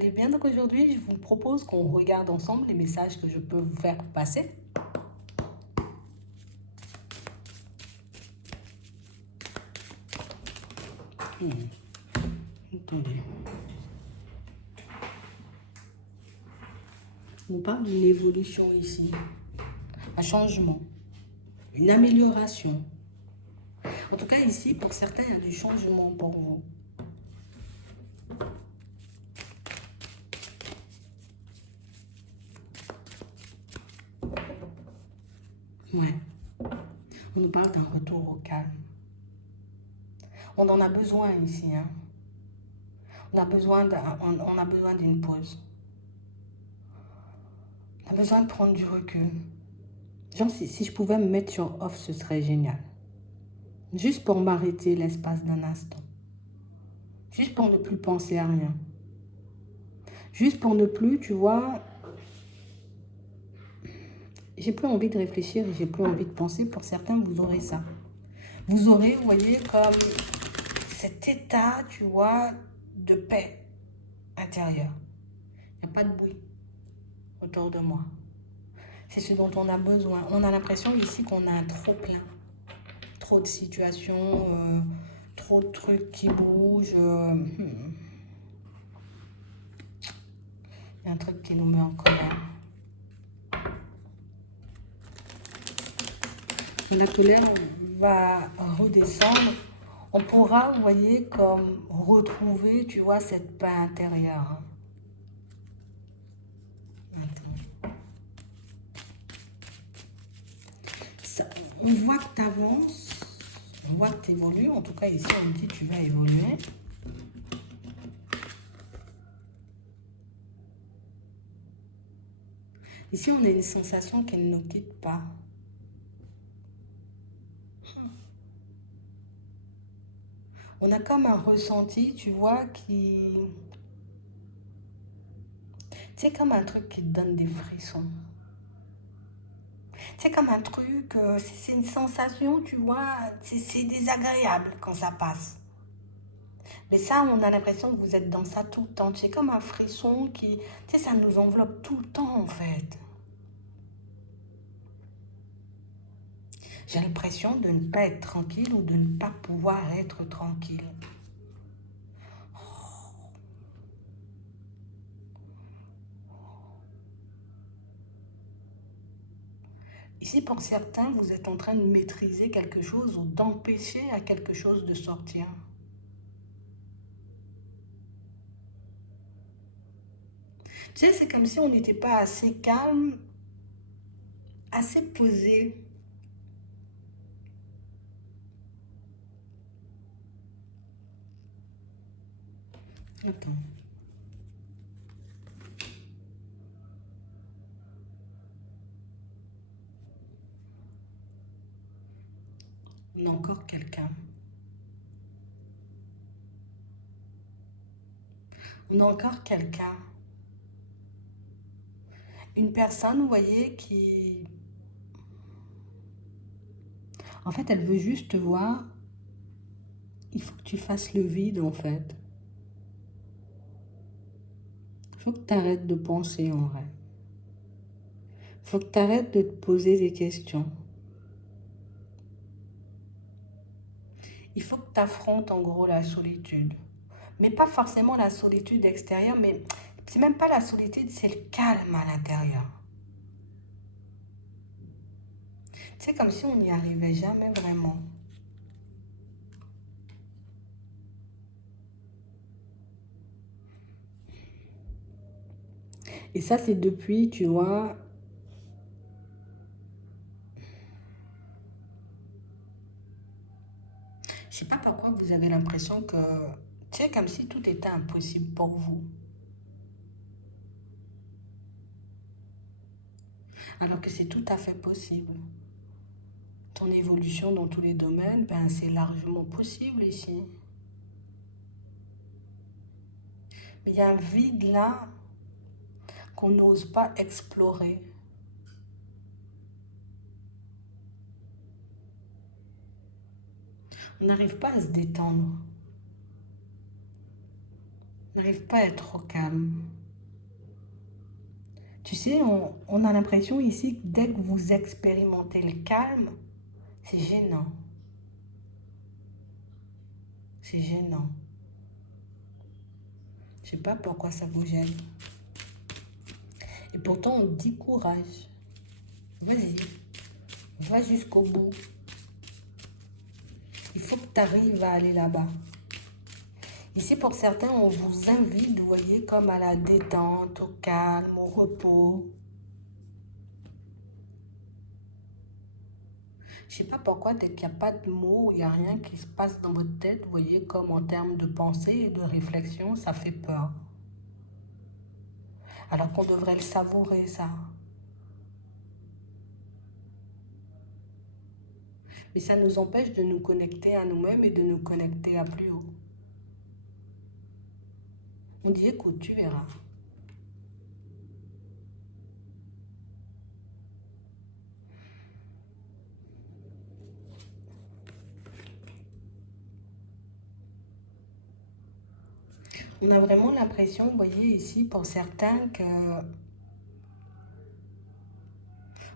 allez bien. Donc aujourd'hui, je vous propose qu'on regarde ensemble les messages que je peux vous faire passer. Attendez. On parle d'une évolution ici, un changement, une amélioration. En tout cas, ici, pour certains, il y a du changement pour vous. Ouais. On nous parle d'un retour au calme. On en a besoin ici, hein. On a besoin d'une pause. On a besoin de prendre du recul. Genre, si je pouvais me mettre sur off, ce serait génial. Juste pour m'arrêter l'espace d'un instant. Juste pour ne plus penser à rien. Juste pour ne plus, tu vois, j'ai plus envie de réfléchir et j'ai plus envie de penser. Pour certains, vous aurez ça. Vous aurez, vous voyez, comme cet état, tu vois, de paix intérieure. Il n'y a pas de bruit autour de moi. C'est ce dont on a besoin. On a l'impression ici qu'on a un trop plein. Trop de situations, trop de trucs qui bougent. Il y a un truc qui nous met en colère. La colère va redescendre. On pourra, vous voyez, comme retrouver, tu vois, cette paix intérieure. Ça, on voit que tu avances, on voit que tu évolues. En tout cas, ici, on me dit que tu vas évoluer. Ici, on a une sensation qui ne nous quitte pas. On a comme un ressenti, tu vois, qui... C'est comme un truc qui te donne des frissons. C'est comme un truc, c'est une sensation, tu vois, c'est désagréable quand ça passe. Mais ça, on a l'impression que vous êtes dans ça tout le temps. C'est comme un frisson qui, tu sais, ça nous enveloppe tout le temps en fait. J'ai l'impression de ne pas être tranquille ou de ne pas pouvoir être tranquille. Ici, pour certains, vous êtes en train de maîtriser quelque chose ou d'empêcher à quelque chose de sortir. Tu sais, c'est comme si on n'était pas assez calme, assez posé. Attends. On a encore quelqu'un. On a encore quelqu'un. Une personne, vous voyez, qui... En fait, elle veut juste te voir. Il faut que tu fasses le vide, en fait. Il faut que tu arrêtes de penser, en vrai. Il faut que tu arrêtes de te poser des questions. Il faut que tu affrontes, en gros, la solitude. Mais pas forcément la solitude extérieure, mais c'est même pas la solitude, c'est le calme à l'intérieur. C'est comme si on n'y arrivait jamais vraiment. Et ça, c'est depuis, tu vois... Je sais pas pourquoi vous avez l'impression que... C'est comme si tout était impossible pour vous. Alors que c'est tout à fait possible. Ton évolution dans tous les domaines, ben, c'est largement possible ici. Mais il y a un vide là qu'on n'ose pas explorer. On n'arrive pas à se détendre. On n'arrive pas à être au calme. Tu sais, on a l'impression ici que dès que vous expérimentez le calme, c'est gênant. C'est gênant. Je sais pas pourquoi ça vous gêne. Et pourtant, on dit courage. Vas-y, va jusqu'au bout. Il faut que tu arrives à aller là-bas. Ici, pour certains, on vous invite, vous voyez, comme à la détente, au calme, au repos. Je sais pas pourquoi, dès qu'il n'y a pas de mots, il n'y a rien qui se passe dans votre tête, vous voyez, comme en termes de pensée et de réflexion, ça fait peur. Alors qu'on devrait le savourer, ça. Mais ça nous empêche de nous connecter à nous-mêmes et de nous connecter à plus haut. On dit, écoute, tu verras. On a vraiment l'impression, vous voyez ici, pour certains, que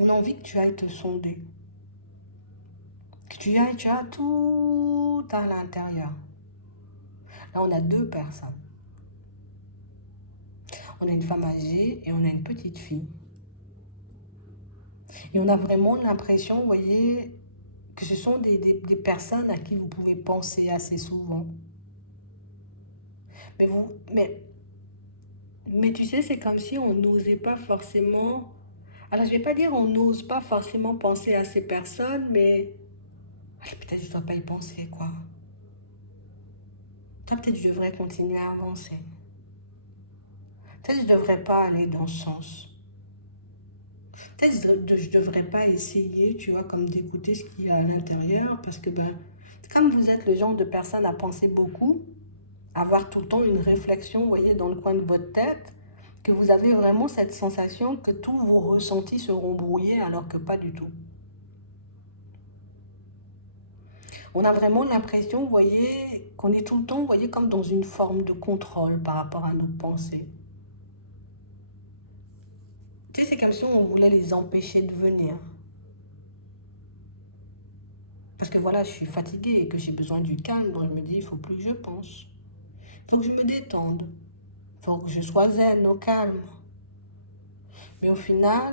on a envie que tu ailles te sonder. Que tu ailles, tu as tout à l'intérieur. Là, on a deux personnes. On a une femme âgée et on a une petite fille. Et on a vraiment l'impression, vous voyez, que ce sont des personnes à qui vous pouvez penser assez souvent. Mais tu sais, c'est comme si on n'osait pas forcément... Alors, je ne vais pas dire on n'ose pas forcément penser à ces personnes, mais peut-être je ne dois pas y penser, quoi. Toi, peut-être je devrais continuer à avancer. Peut-être je ne devrais pas aller dans ce sens. Peut-être je ne devrais pas essayer, tu vois, comme d'écouter ce qu'il y a à l'intérieur, parce que, comme vous êtes le genre de personne à penser beaucoup, à avoir tout le temps une réflexion, vous voyez, dans le coin de votre tête, que vous avez vraiment cette sensation que tous vos ressentis seront brouillés, alors que pas du tout. On a vraiment l'impression, vous voyez, qu'on est tout le temps, vous voyez, comme dans une forme de contrôle par rapport à nos pensées. Tu sais, c'est comme si on voulait les empêcher de venir. Parce que voilà, je suis fatiguée et que j'ai besoin du calme, donc je me dis, il faut plus que je pense. Il faut que je me détende. Il faut que je sois zen, au calme. Mais au final,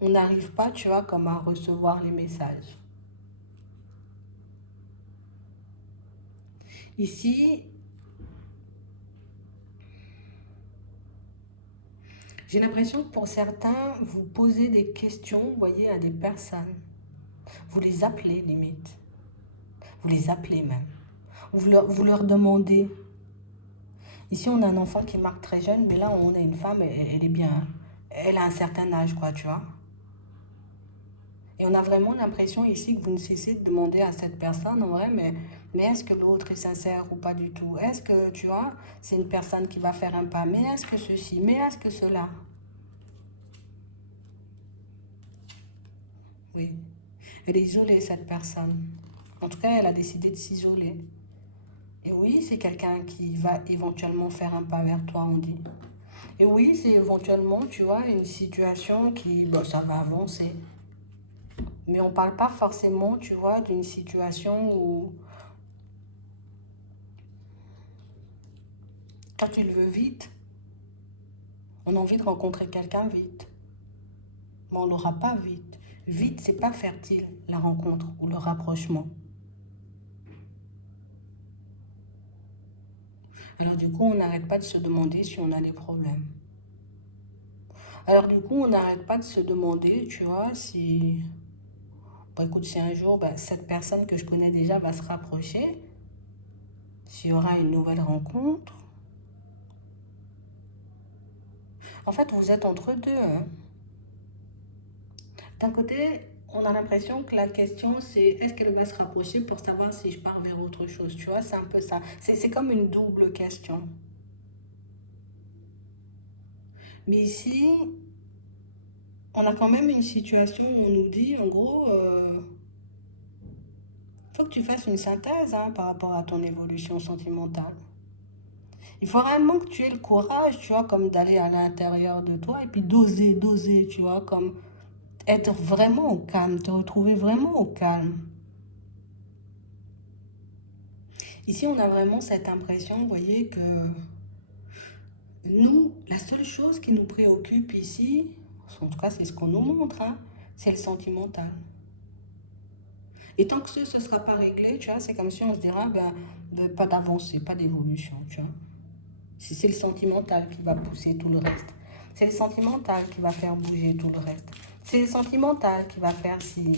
on n'arrive pas, tu vois, comme à recevoir les messages. Ici, j'ai l'impression que pour certains, vous posez des questions, vous voyez, à des personnes. Vous les appelez limite. Vous les appelez même. Vous leur demandez. Ici, on a un enfant qui marque très jeune, mais là, on a une femme, elle est bien. Elle a un certain âge, quoi, tu vois. Et on a vraiment l'impression ici que vous ne cessez de demander à cette personne, en vrai, mais est-ce que l'autre est sincère ou pas du tout? Est-ce que, tu vois, c'est une personne qui va faire un pas? Mais est-ce que ceci? Mais est-ce que cela? Oui. Elle est isolée, cette personne. En tout cas, elle a décidé de s'isoler. Et oui, c'est quelqu'un qui va éventuellement faire un pas vers toi, on dit. Et oui, c'est éventuellement, tu vois, une situation qui, ça va avancer. Mais on ne parle pas forcément, tu vois, d'une situation où, quand tu le veux vite, on a envie de rencontrer quelqu'un vite. Mais on ne l'aura pas vite. Vite, c'est pas fertile, la rencontre ou le rapprochement. Alors du coup, on n'arrête pas de se demander si on a des problèmes. Alors du coup, on n'arrête pas de se demander, tu vois, si... écoute, si un jour, cette personne que je connais déjà va se rapprocher, s'il y aura une nouvelle rencontre. En fait, vous êtes entre deux, hein. D'un côté, on a l'impression que la question, c'est est-ce qu'elle va se rapprocher pour savoir si je pars vers autre chose, tu vois, c'est un peu ça. C'est comme une double question. Mais ici, on a quand même une situation où on nous dit, en gros, faut que tu fasses une synthèse, hein, par rapport à ton évolution sentimentale. Il faut vraiment que tu aies le courage, tu vois, comme d'aller à l'intérieur de toi et puis doser, tu vois, comme être vraiment au calme, te retrouver vraiment au calme. Ici, on a vraiment cette impression, vous voyez, que nous, la seule chose qui nous préoccupe ici, en tout cas c'est ce qu'on nous montre, hein, c'est le sentimental. Et tant que ce ne sera pas réglé, tu vois, c'est comme si on se dira, pas d'avancée, pas d'évolution, tu vois. Si c'est le sentimental qui va pousser tout le reste. C'est le sentimental qui va faire bouger tout le reste. C'est le sentimental qui va faire si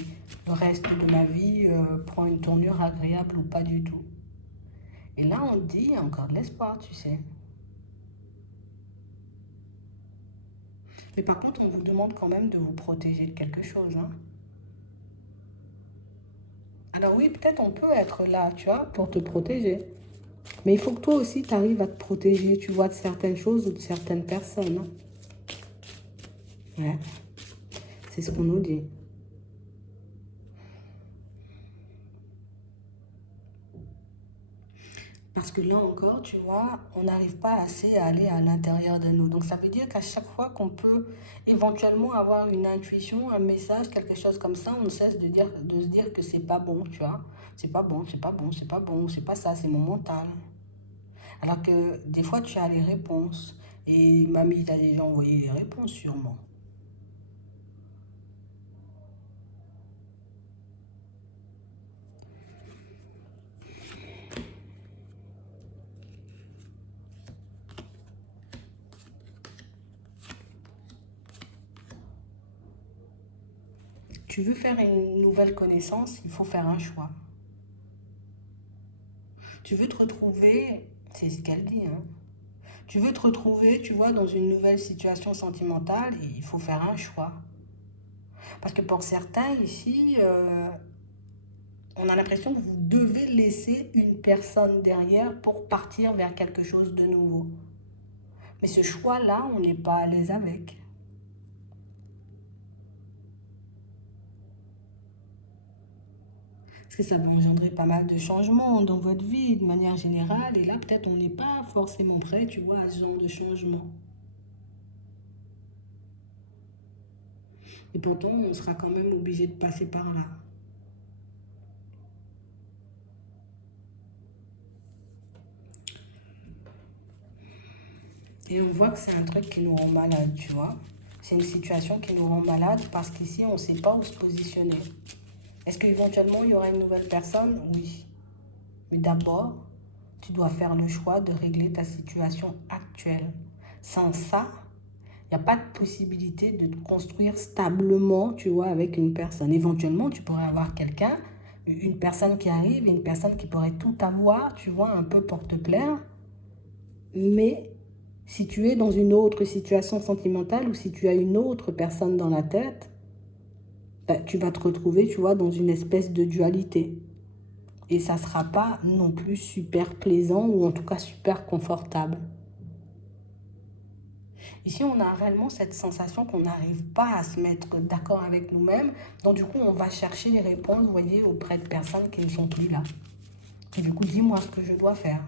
le reste de ma vie prend une tournure agréable ou pas du tout. Et là, on dit, il y a encore de l'espoir, tu sais. Mais par contre, on vous demande quand même de vous protéger de quelque chose, hein. Alors oui, peut-être on peut être là, tu vois, pour te protéger. Mais il faut que toi aussi, tu arrives à te protéger, tu vois, de certaines choses ou de certaines personnes, hein. Ouais, c'est ce qu'on nous dit. Parce que là encore, tu vois, on n'arrive pas assez à aller à l'intérieur de nous. Donc ça veut dire qu'à chaque fois qu'on peut éventuellement avoir une intuition, un message, quelque chose comme ça, on ne cesse de se dire que c'est pas bon, tu vois. C'est pas bon, c'est pas bon, c'est pas bon, c'est pas ça, c'est mon mental. Alors que des fois, tu as les réponses. Et mamie t'a déjà envoyé les réponses sûrement. Tu veux faire une nouvelle connaissance, il faut faire un choix. Tu veux te retrouver, c'est ce qu'elle dit, hein. Tu veux te retrouver, tu vois, dans une nouvelle situation sentimentale, il faut faire un choix. Parce que pour certains ici, on a l'impression que vous devez laisser une personne derrière pour partir vers quelque chose de nouveau. Mais ce choix-là, on n'est pas à l'aise avec. Parce que ça va engendrer pas mal de changements dans votre vie de manière générale. Et là, peut-être on n'est pas forcément prêt, tu vois, à ce genre de changement. Et pourtant, on sera quand même obligé de passer par là. Et on voit que c'est un truc qui nous rend malade, tu vois. C'est une situation qui nous rend malade parce qu'ici, on ne sait pas où se positionner. Est-ce qu'éventuellement, il y aura une nouvelle personne? Oui. Mais d'abord, tu dois faire le choix de régler ta situation actuelle. Sans ça, il n'y a pas de possibilité de te construire stablement, tu vois, avec une personne. Éventuellement, tu pourrais avoir quelqu'un, une personne qui arrive, une personne qui pourrait tout avoir, tu vois, un peu pour te plaire. Mais si tu es dans une autre situation sentimentale ou si tu as une autre personne dans la tête, tu vas te retrouver, tu vois, dans une espèce de dualité. Et ça ne sera pas non plus super plaisant ou en tout cas super confortable. Ici, on a réellement cette sensation qu'on n'arrive pas à se mettre d'accord avec nous-mêmes. Donc, du coup, on va chercher les réponses, vous voyez, auprès de personnes qui ne sont plus là. Et du coup, dis-moi ce que je dois faire.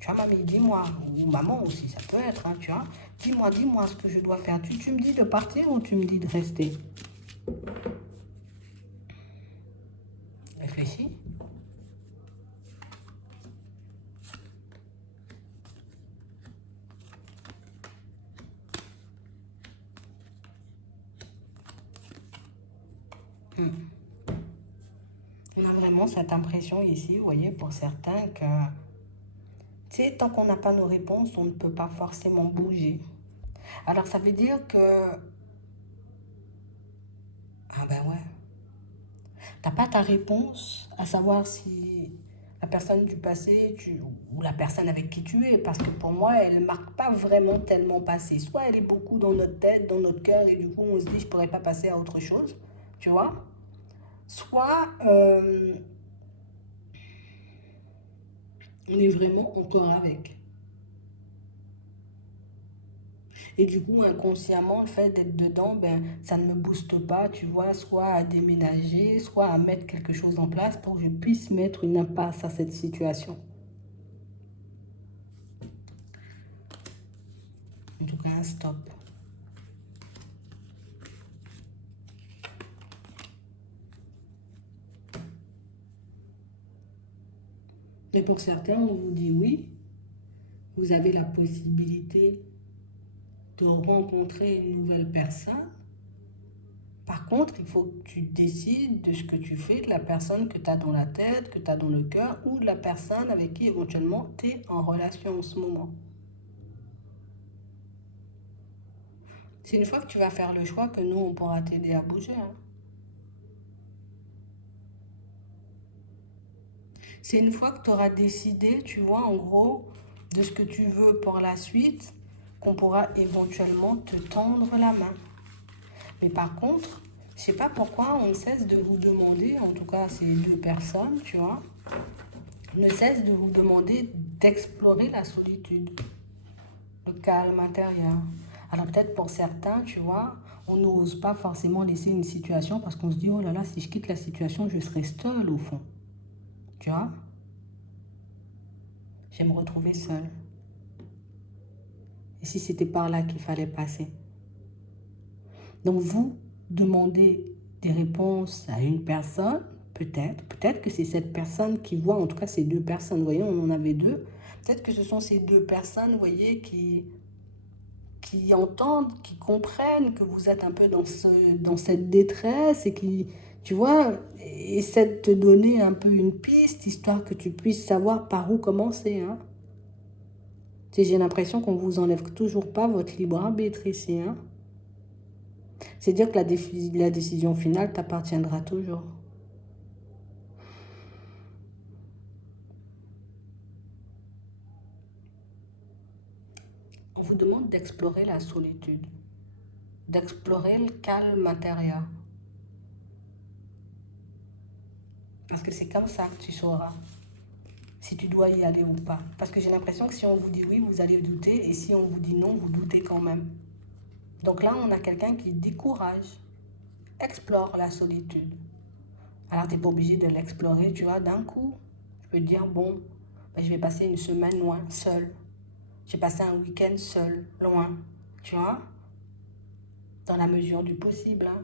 Tu vois, mamie, dis-moi. Ou maman aussi, ça peut être, hein, tu vois. Dis-moi ce que je dois faire. Tu me dis de partir ou tu me dis de rester? Réfléchis. On a vraiment cette impression ici, vous voyez, pour certains que, tu sais, tant qu'on n'a pas nos réponses, on ne peut pas forcément bouger. Alors, ça veut dire que, ah ben ouais, t'as pas ta réponse, à savoir si la personne du passé ou la personne avec qui tu es, parce que pour moi, elle ne marque pas vraiment tellement passé. Soit elle est beaucoup dans notre tête, dans notre cœur, et du coup, on se dit, je pourrais pas passer à autre chose, tu vois. Soit on est vraiment encore avec. Et du coup, inconsciemment, le fait d'être dedans, ben, ça ne me booste pas, tu vois, soit à déménager, soit à mettre quelque chose en place pour que je puisse mettre une impasse à cette situation. ferai un stop. Et pour certains, on vous dit oui, vous avez la possibilité de rencontrer une nouvelle personne. Par contre, il faut que tu décides de ce que tu fais, de la personne que tu as dans la tête, que tu as dans le cœur, ou de la personne avec qui éventuellement tu es en relation en ce moment. C'est une fois que tu vas faire le choix que nous, on pourra t'aider à bouger. Hein. C'est une fois que tu auras décidé, tu vois, en gros, de ce que tu veux pour la suite, qu'on pourra éventuellement te tendre la main. Mais par contre, je sais pas pourquoi on ne cesse de vous demander, en tout cas ces deux personnes, tu vois, ne cessent de vous demander d'explorer la solitude, le calme intérieur. Alors peut-être pour certains, tu vois, on n'ose pas forcément laisser une situation parce qu'on se dit, oh là là, si je quitte la situation, je serai seule au fond. Tu vois? Je vais me retrouver seule. Et si c'était par là qu'il fallait passer? Donc vous demandez des réponses à une personne, peut-être que c'est cette personne qui voit, en tout cas ces deux personnes, vous voyez, on en avait deux, peut-être que ce sont ces deux personnes, vous voyez, qui entendent, qui comprennent que vous êtes un peu dans cette détresse et qui, tu vois, essaient de te donner un peu une piste, histoire que tu puisses savoir par où commencer. Hein. J'ai l'impression qu'on ne vous enlève toujours pas votre libre arbitre ici. Hein. C'est-à-dire que la décision finale t'appartiendra toujours. On vous demande d'explorer la solitude, d'explorer le calme intérieur. Parce que c'est comme ça que tu sauras si tu dois y aller ou pas. Parce que j'ai l'impression que si on vous dit oui, vous allez douter, et si on vous dit non, vous doutez quand même. Donc là, on a quelqu'un qui dit courage, explore la solitude. Alors, tu n'es pas obligé de l'explorer, tu vois, d'un coup. Tu peux te dire, bon, ben, je vais passer une semaine loin, seule. Je vais passer un week-end seul, loin, tu vois, dans la mesure du possible. Hein.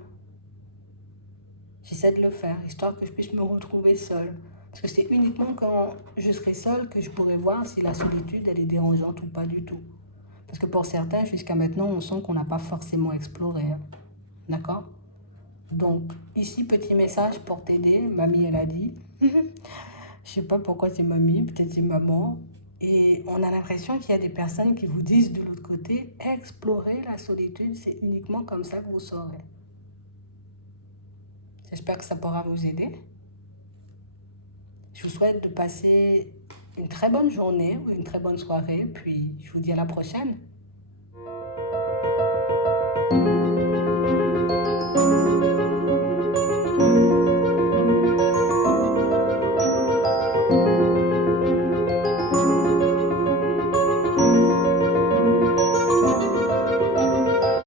J'essaie de le faire, histoire que je puisse me retrouver seule. Parce que c'est uniquement quand je serai seule que je pourrai voir si la solitude, elle est dérangeante ou pas du tout. Parce que pour certains, jusqu'à maintenant, on sent qu'on n'a pas forcément exploré. Hein. D'accord? Donc, ici, petit message pour t'aider. Mamie, elle a dit. Je sais pas pourquoi c'est mamie, peut-être c'est maman. Et on a l'impression qu'il y a des personnes qui vous disent de l'autre côté, explorer la solitude, c'est uniquement comme ça que vous saurez. J'espère que ça pourra vous aider. Je vous souhaite de passer une très bonne journée ou une très bonne soirée, puis je vous dis à la prochaine.